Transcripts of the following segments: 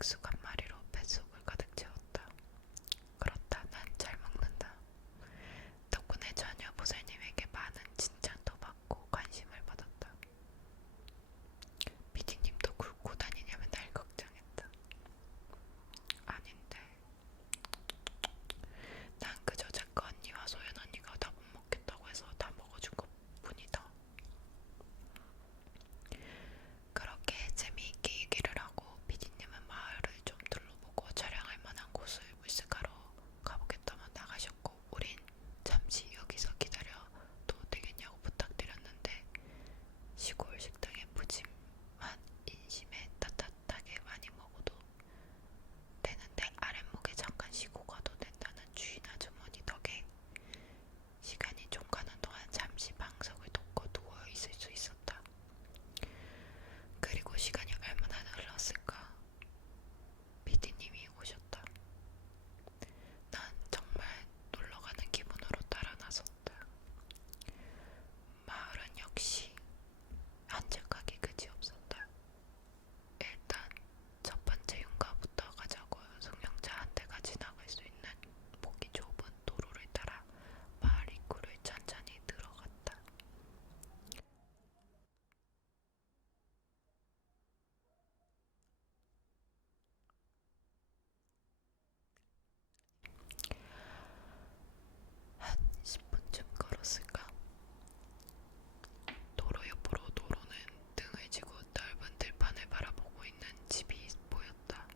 백숙 한 마리로 뱃속을 가득 채웠다. 그렇다, 난 잘 먹는다. 덕분에 처녀 보살님에게 많은 칭찬도 받고 관심을 받았다. 피디님도 굶고 다니냐면 날 걱정했다. 아닌데. 난 그저 작가 언니와 소연 언니가 다 못 먹겠다고 해서 다 먹어준 것 뿐이다. 그렇게 재미있게 얘기를 하고 피디님은 마을을 좀 둘러보고 촬영할 만한 곳을 물색하러 가보겠다며 나가셨고 우린 잠시 여기서 기다려도 되겠냐고 부탁드렸는데 시골 식당의 푸짐한 인심에 따뜻하게 많이 먹어도 되는데 아랫목에 잠깐 쉬고 가도 된다는 주인 아주머니 덕에 시간이 좀 가는 동안 잠시 방석을 덮고 누워 있을 수 있었다. 그리고 시간이 얼마나 흘렀을까? 피디님이 오셨다. 난 정말 놀러가는 기분으로 따라 나섰다. 마을은 역시 한적하기 그지없었다. 일단 첫 번째 흉가부터 가자고. 승용차 한 대가 지나갈 수 있는 보기 좁은 도로를 따라 마을 입구를 천천히 들어갔다. 한 10분쯤 걸었을까? 도로 옆으로 도로는 등을 지고 넓은 들판을 바라보고 있는 집이 보였다.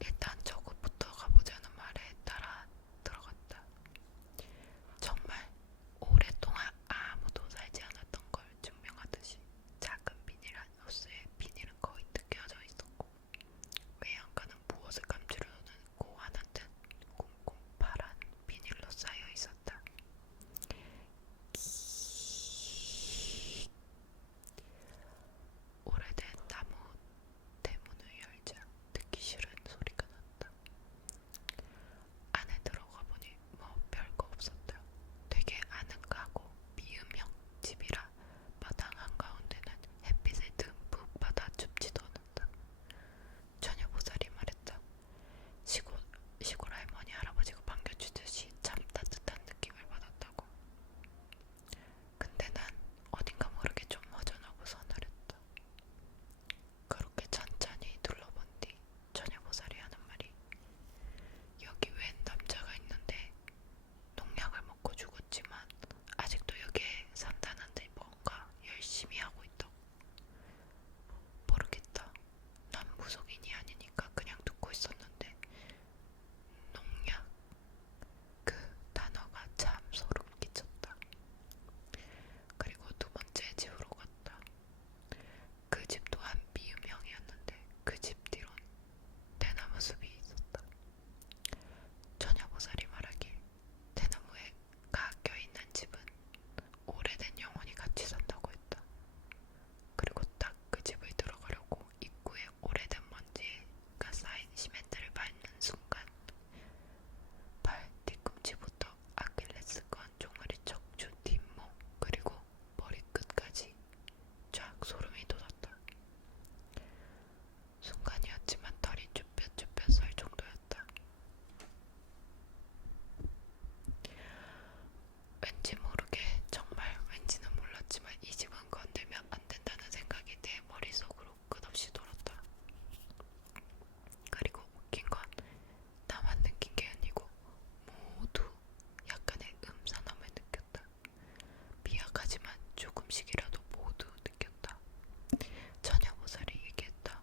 일단 저곳부터 가보자는 말에 따라 들어갔다. 정말 오랫동안 아무도 살지 않았던 걸 증명하듯이 작은 비닐 한 호스에 비닐은 거의 뜯겨져 있었고 외양간은 무엇을 감추려고 하는 듯 꽁꽁 파란 비닐로 쌓여 있었다. 오래된 나무 대문을 열자 듣기 싫은 소리가 났다. 안에 들어가 보니 뭐 별거 없었다. 되게 아늑하고 비음형 집이라 마당 한가운데는 햇빛을 듬뿍 받아 춥지도 않았다. 처녀보살이 말했다. 시골 할머니 할아버지가 반겨주듯이 참 따뜻한 느낌을 받았다고. 근데 난 어딘가 모르게 좀 허전하고 서늘했다. 그렇게 천천히 둘러본 뒤 처녀보살이 하는 말이 여기 웬 남자가 있는데 농약을 먹고 죽었지만 아직도 여기에 산다는데 뭔가 열심히 하고 있다고. 모르겠다. 난 무속인이 아니니까 그냥 듣고 있었는데 농약, 그 단어가 참 소름 끼쳤다. 그리고 두 번째 집으로 갔다. 그 집 또한 비음형이었는데 그 집 뒤론 대나무 숲이 있었다. 처녀보살이 말하길 대나무에 깎여있는 집은 오래된 영혼이 같이 산다고 했다. 그리고 딱 그 집을 들어가려고 입구에 오래된 먼지가 쌓인 시멘트를 밟는 순간 발 뒤꿈치부터 아킬레스건 종아리 척추 뒷목 그리고 머리끝까지 쫙 소름이 돋았다. 순간이었지만 털이 쭈뼛쭈뼛 설 정도였다. 왠지 모르게 정말 왠지는 몰랐지만 이 집은 건들면 안 된다는 생각이 내 머릿속으로 끝없이 돌았다. 그리고 웃긴 건 나만 느낀 게 아니고 모두 약간의 음산함을 느꼈다. 미약하지만 조금씩이라도 모두 느꼈다. 처녀보살이 얘기했다.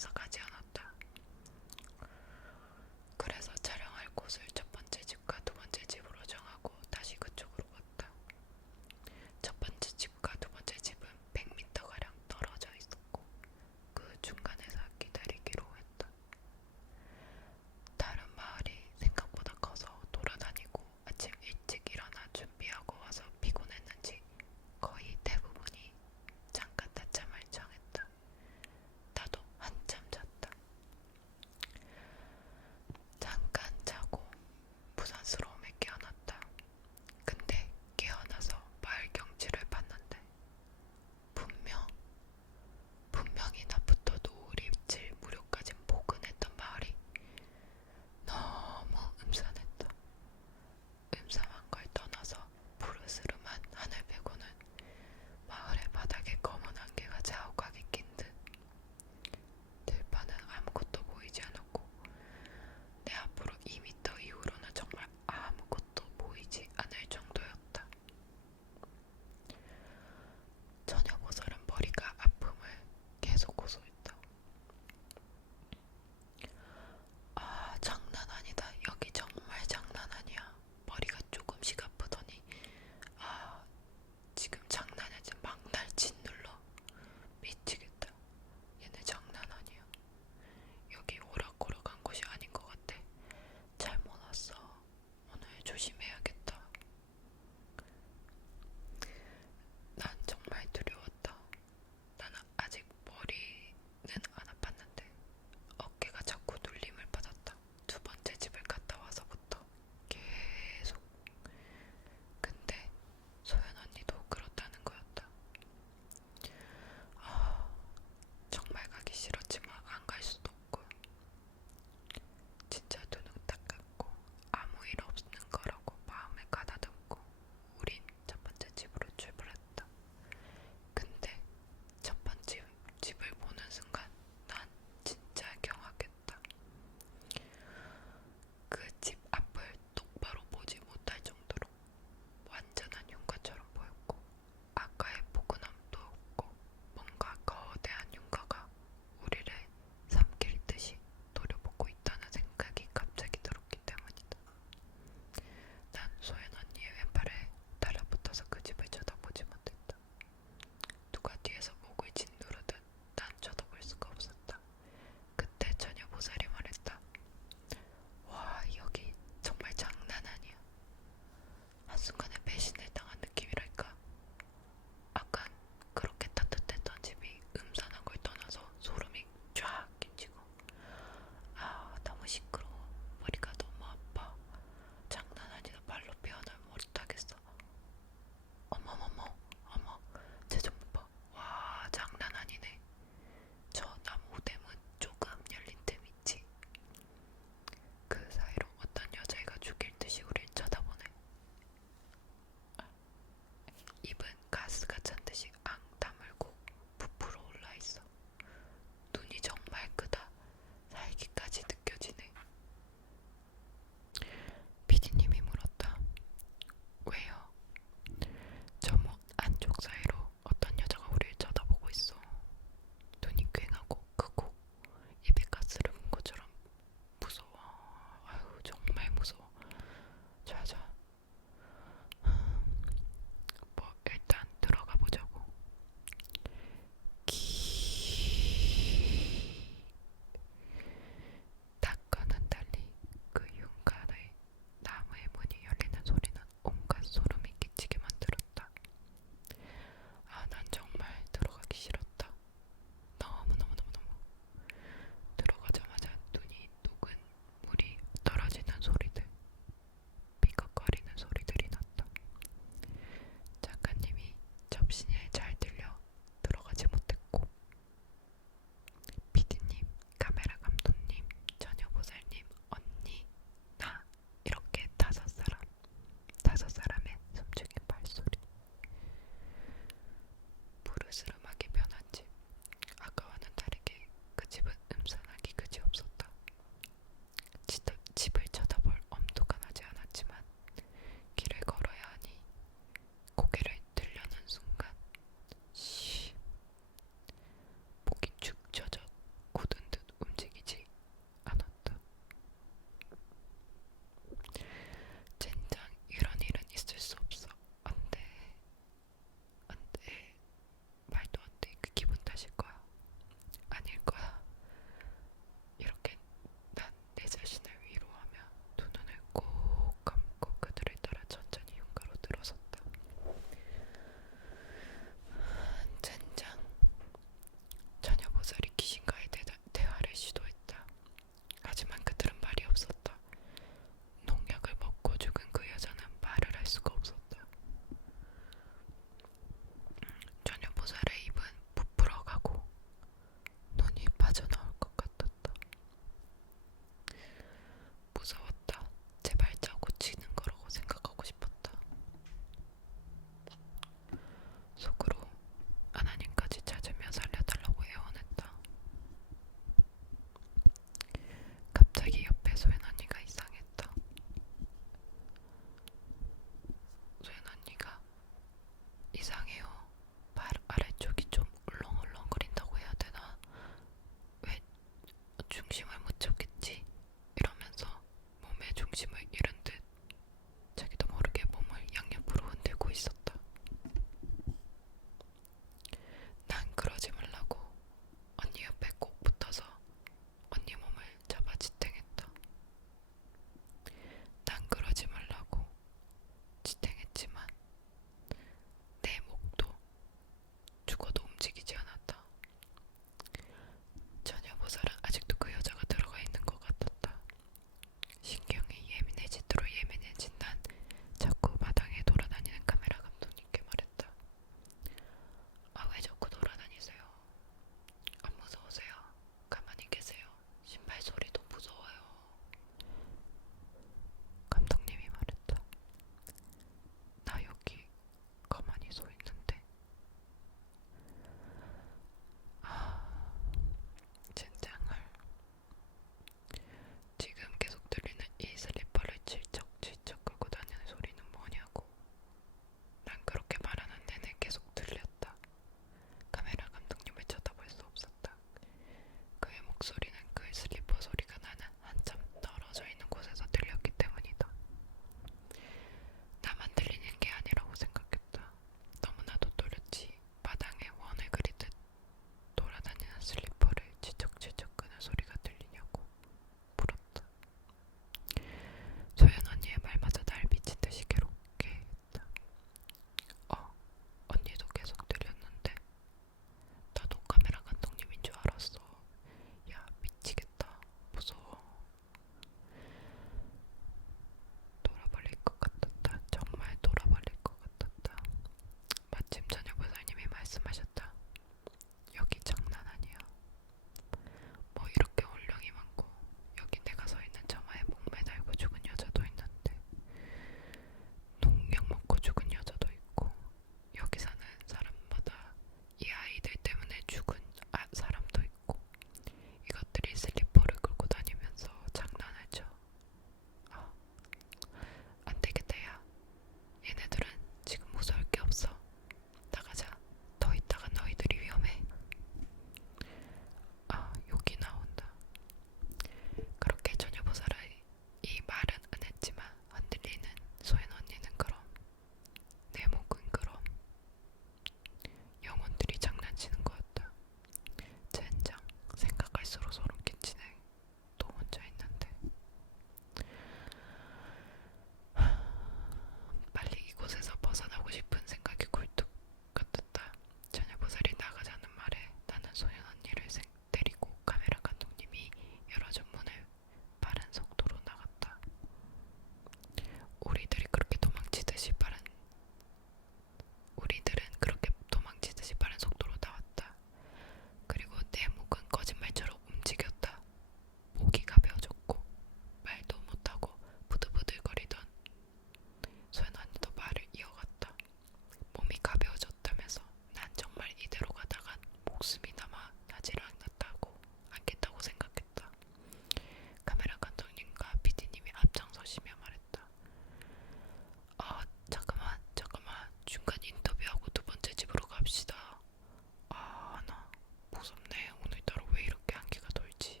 무섭네. 오늘따라 왜 이렇게 한기가 돌지?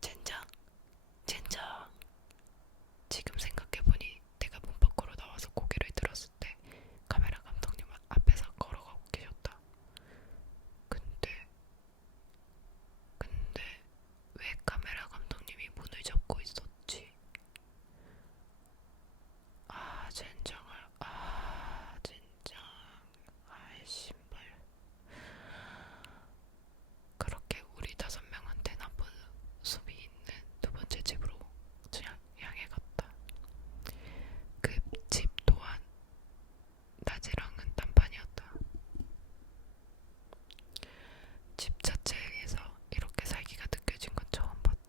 젠장, 젠장. 지금 생각해보니 내가 문 밖으로 나와서 고개를 들었을 때 카메라 감독님 앞에서 걸어가고 계셨다. 근데, 근데 왜 카메라 감독님이 문을 잡고 있었지? 아, 젠장을, 아, 젠장. 아이, 신발. 그렇게 우리 5명한테 나쁜 숲이 있는 두 번째 집으로 향해 갔다. 그 집 또한 낮이랑은 딴판이었다. 집 자체에서 이렇게 살기가 느껴진 건 처음 봤다.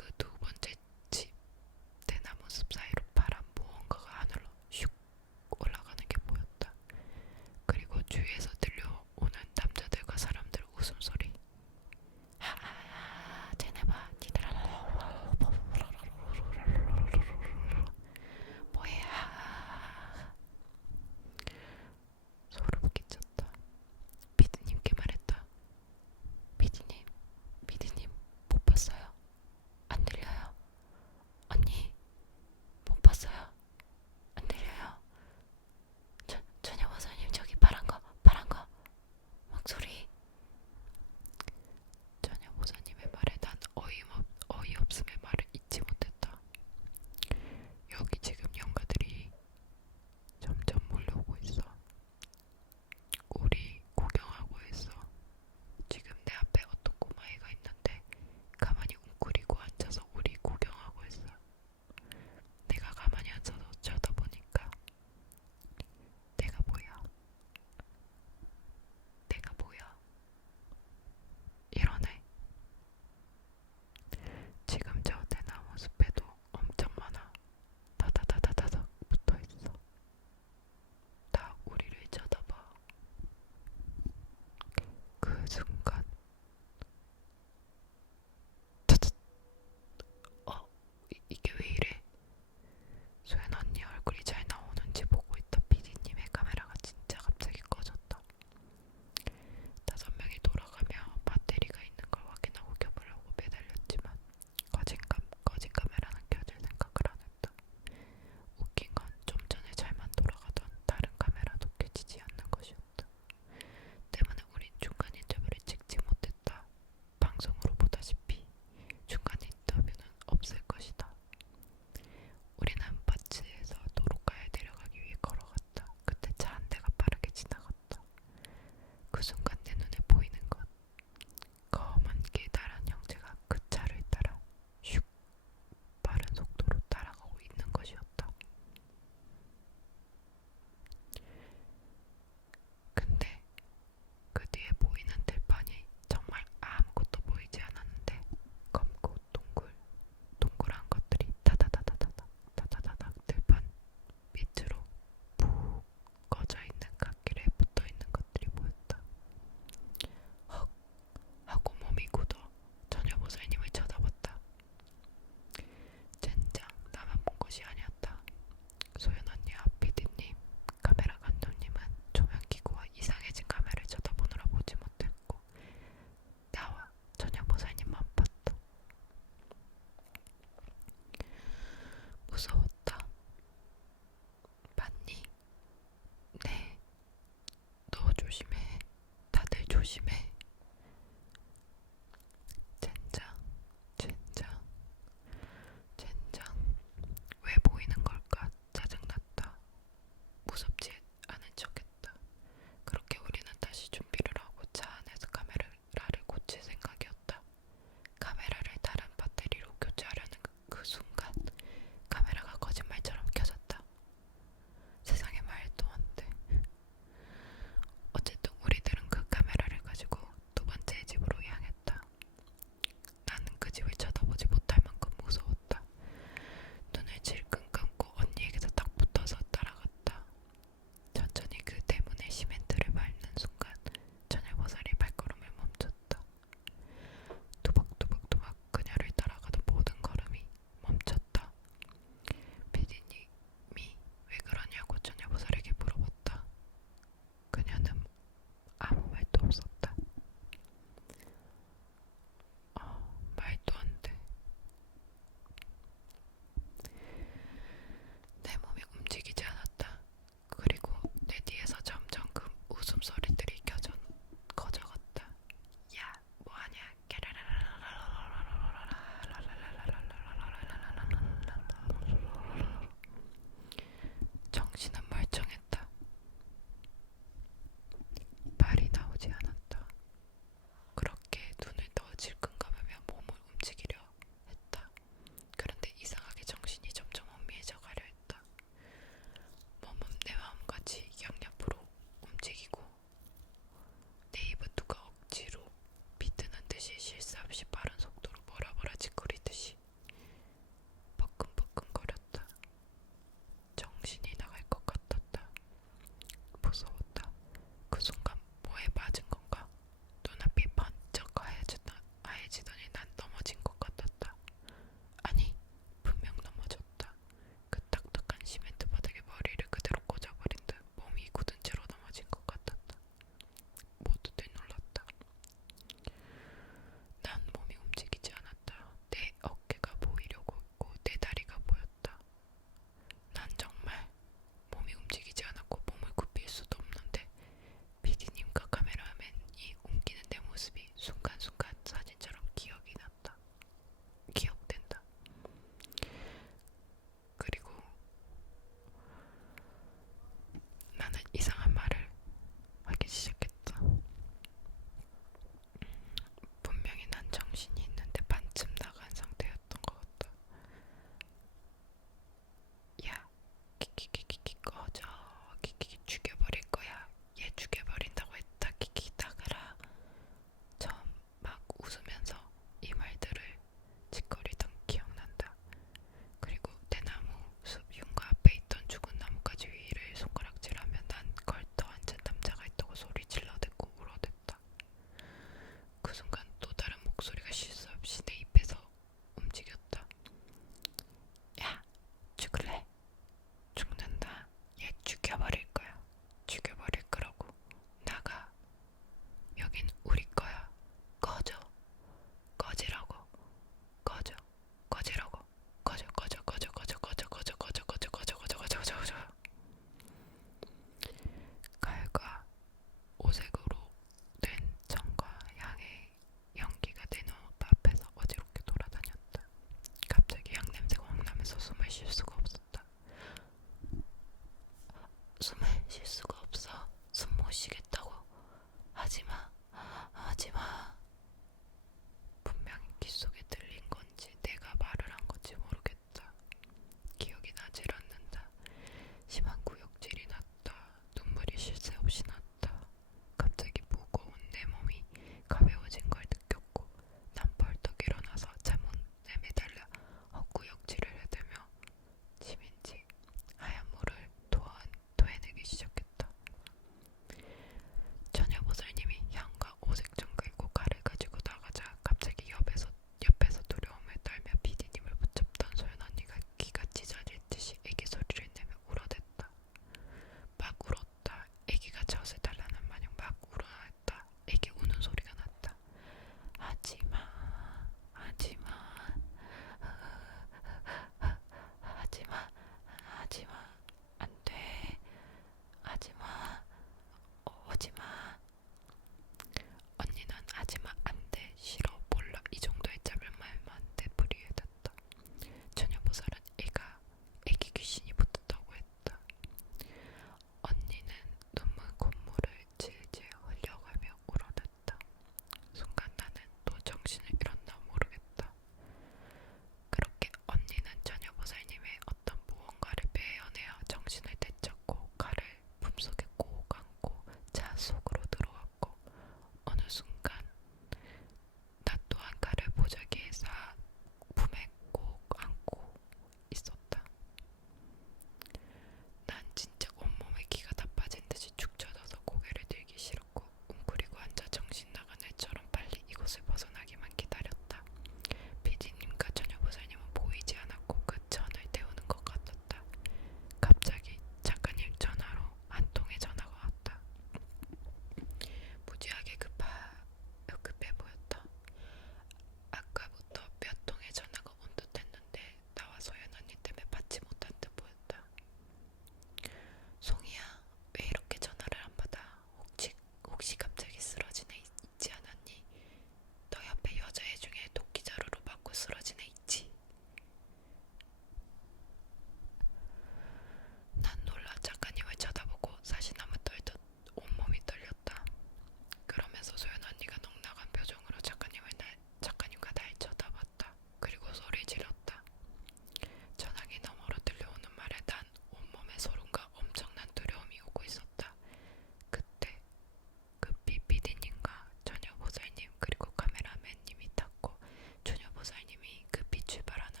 보살님이 급히 출발하라는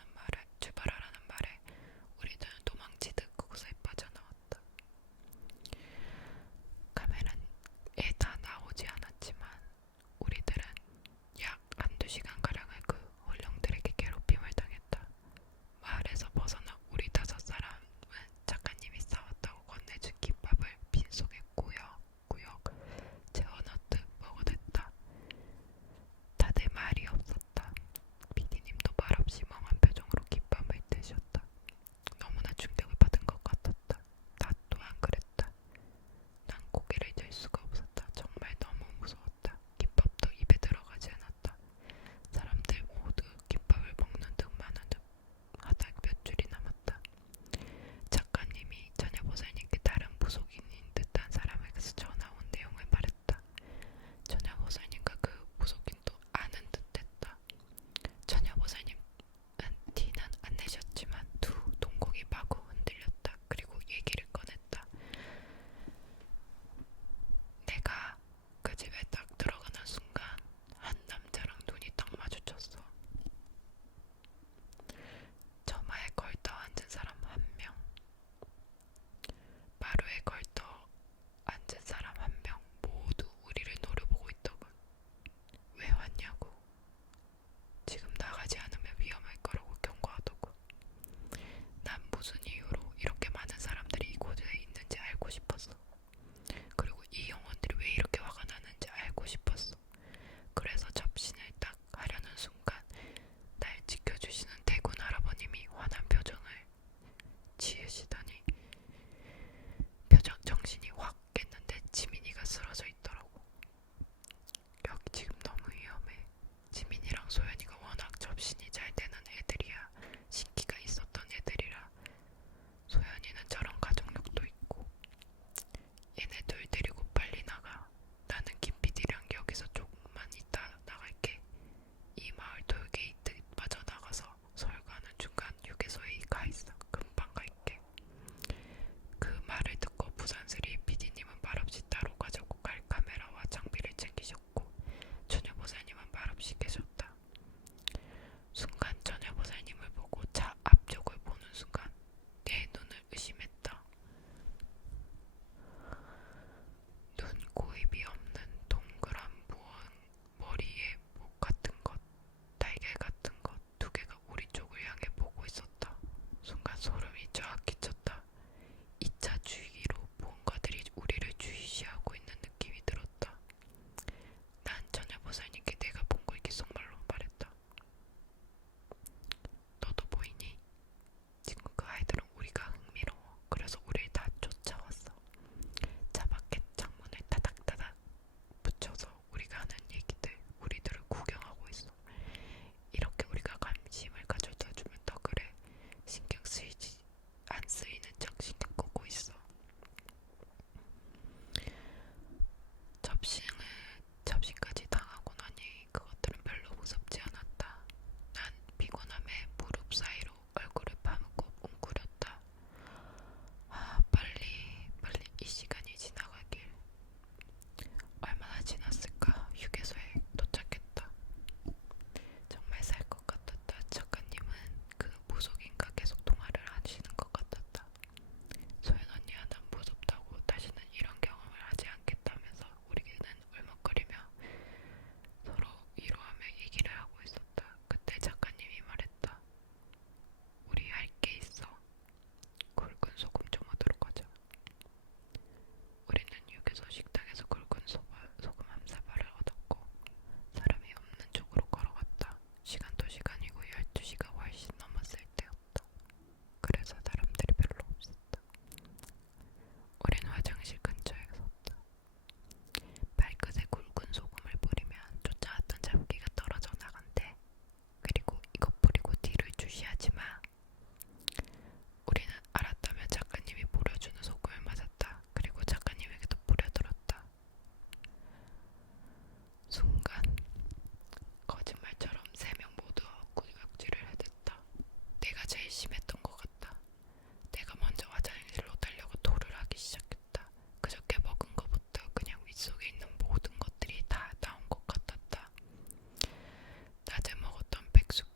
말에 우리들은 도망치듯 그곳에 빠져나왔다. 카메라에 다 나오지 않았지만 우리들은 약 한두 시간가량을 그 홀령들에게 괴롭힘을 당했다. 마을에서 벗어나 우리 5사람은 작가님이 싸웠다고 건네준 김밥을 빈속에 꾸역꾸역 재워넣듯 먹어댔다. 다들 말이 없었다. 피디님도 말없이 멍한 표정으로 김밥을 드셨다. 너무나 충격을 받은 것 같았다. 나 또한 그랬다. 난 고개를 들 수가 없었다. 정말 너무 무서웠다. 김밥도 입에 들어가지 않았다. 사람들 모두 김밥을 먹는 듯만 하다 몇 줄이 남았다. 작가님이 전여보살님께 다른 부속인인 듯한 사람에게서 전화 온 내용을 말했다. 전여보살님과 그 부속인도 아는 듯했다. 전여보살님은 티는 안 내셨지만 두 동공이 마구 흔들렸다. 그리고 얘기를 꺼냈다. 내가 그 집에 딱 들어가는 순간 한 남자랑 눈이 딱 마주쳤어. 저마에 걸터 앉은 사람 1명, 마루에 걸터 앉은 사람 1명 모두 우리를 노려보고 있더군. 왜 왔냐고. 지금 나가지 않으면 위험할 거라고 경고하더군. 난 무슨 이유로 이렇게 많은 사람들이 이곳에 있는지 알고 싶었어. 그리고 이 영혼들이 왜 이렇게 화가 나는지 알고 싶었어. 그래서 접신을 딱 하려는 순간 날 지켜주시는 대군 할아버님이 화난 표정을 지으시더니 정신이 확 깼는데 지민이가 쓰러져 있더라고. 여기 지금 너무 위험해. 지민이랑 소연이가 워낙 접신이 잘 되는 애들이야. 신기가 있었던 애들이라. 소연이는 저런 가족력도 있고. 얘네 둘 데리고 빨리 나가. 나는 김PD랑 여기서 조금만 있다 나갈게. 이 마을 톨게이트 빠져나가서 서울 가는 중간 휴게소에 가 있어. 금방 갈게. 그 말을 듣고 부산스리 PD님은 말없이 따로 가지고 갈 카메라와 장비를 챙기셨고 전여보살님은 말없이 계셨다. 순간 전여보살님을 보고 차 앞쪽을 보는 순간 내 눈을 의심했다. 눈, 코, 입이 없는 동그란 머리에 목 같은 것, 달걀 같은 것 2개가 우리 쪽을 향해 보고 있었다. 순간 소름이 쫙 끼쳤다. 2차 주위로 무언가들이 우리를 주시하고 있는 느낌이 들었다. 난 전여보살님께 내가 본 걸 귓속말로 말했다. 너도 보이니? 지금 그 아이들은 우리가 흥미로워. 그래서 우리를 다 쫓아왔어. 차 밖에 창문을 타닥타닥 붙여서 우리가 하는 얘기들, 우리들을 구경하고 있어. 이렇게 우리가 관심을 가져다 주면 더 그래. 신경 쓰이지 안 쓰이는 척 신경 끄고 있어. 접신까지 당하고 나니 그것들은 별로 무섭지 않았다. 난 피곤함에 무릎 사이로 얼굴을 파묻고 웅크렸다. 빨리 이 시간이 지나가길. 얼마나 지났을까? 휴게소에 도착했다. 정말 살 것 같았다. 작가님은 그 무속인과 계속 통화를 하시는 것 같았다. 소연 언니야, 난 무섭다고 다시는 이런 경험을 하지 않겠다면서 우리는 울먹거리며 서로 위로하며 얘기를 하고 있었다. 그때 작가님이 말했다. 우리 할 게 있어. 굵은 소금 좀 얻으러 가자. 우리는 휴게소 식당에서 굵은 소금 한 사발을 얻었고 사람이 없는 쪽으로 걸어갔다. 시간도 시간이고 12시가 훨씬 넘었을 때였다. 그래서 사람들이 별로 없었다. 우린 화장실 근처에 섰다. 발끝에 굵은 소금을 뿌리면 쫓아왔던 잡기가 떨어져 나간대. 그리고 이것 뿌리고 뒤를 주시하지 마. 우리는 알았다며 작가님이 뿌려주는 소금을 맞았다. 그리고 작가님에게도 뿌려들었다. 순간 거짓말처럼 3명 모두 헛구역질을 해댔다. 내가 제일 심했던 것 같다. 내가 먼저 화장실로 달려가 토를 하기 시작했다. 그저께 먹은 것부터 그냥 윗속에 있는 모든 것들이 다 나온 것 같았다. 낮에 먹었던 백숙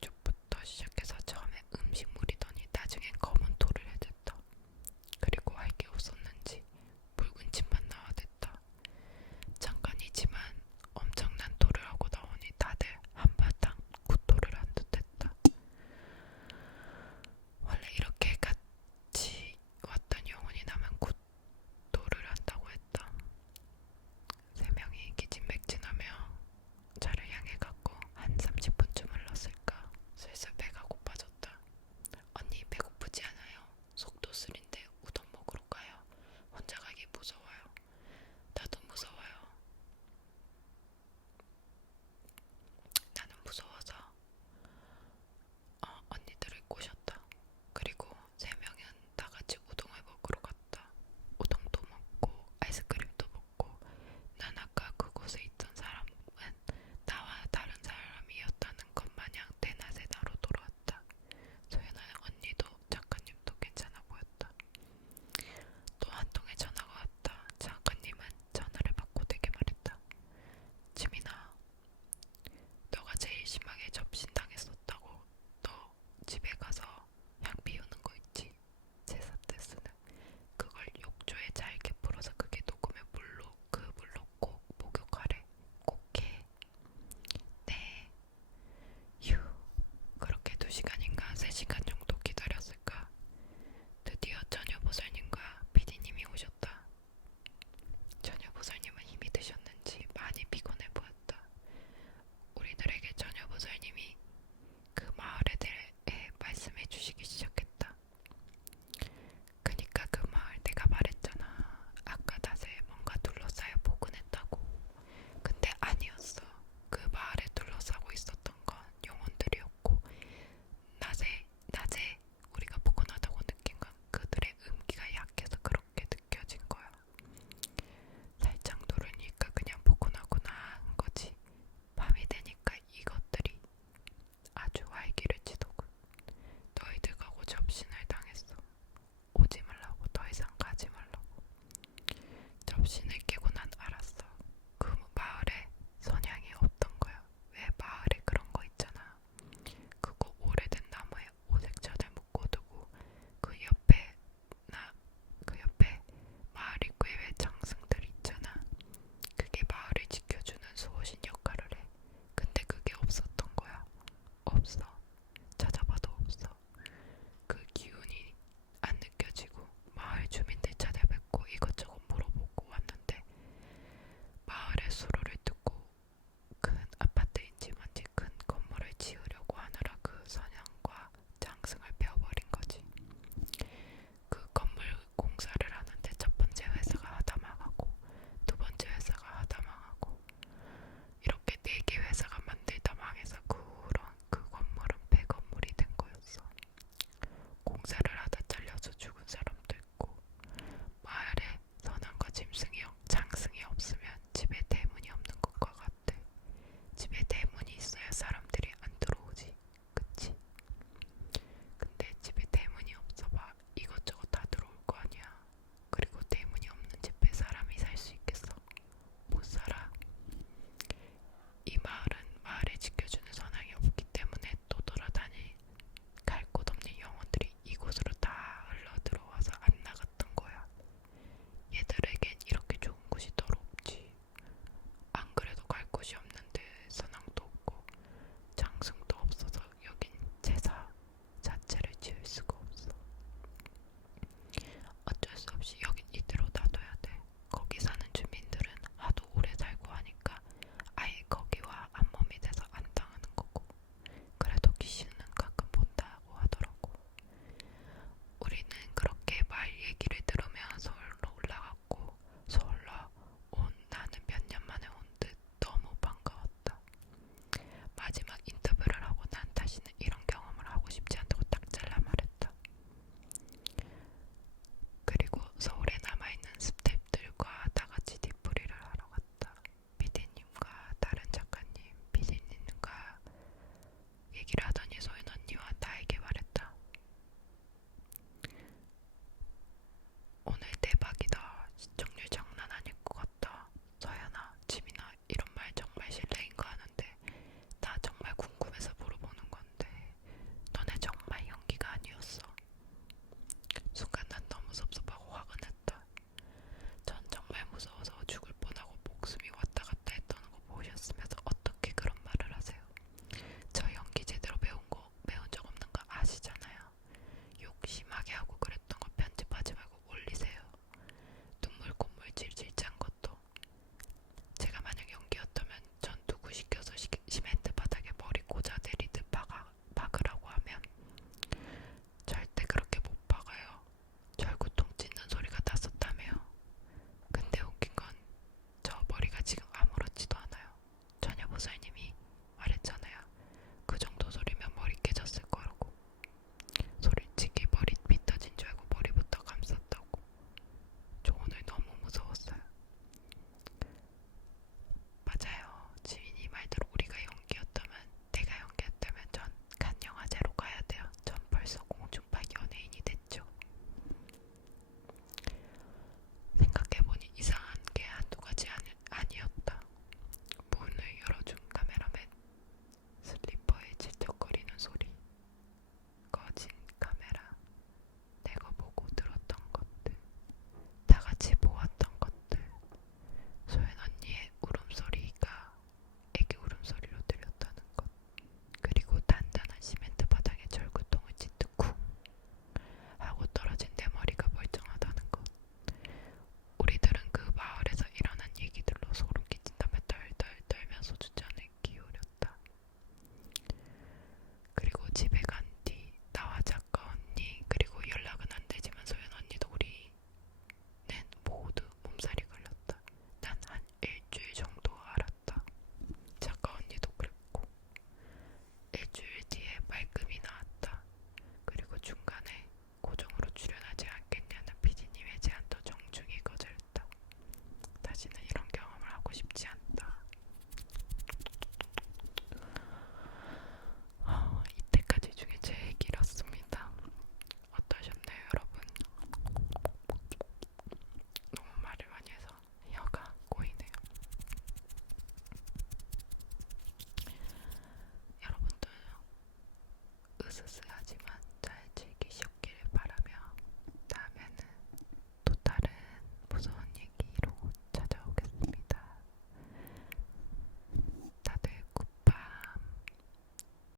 없었어요.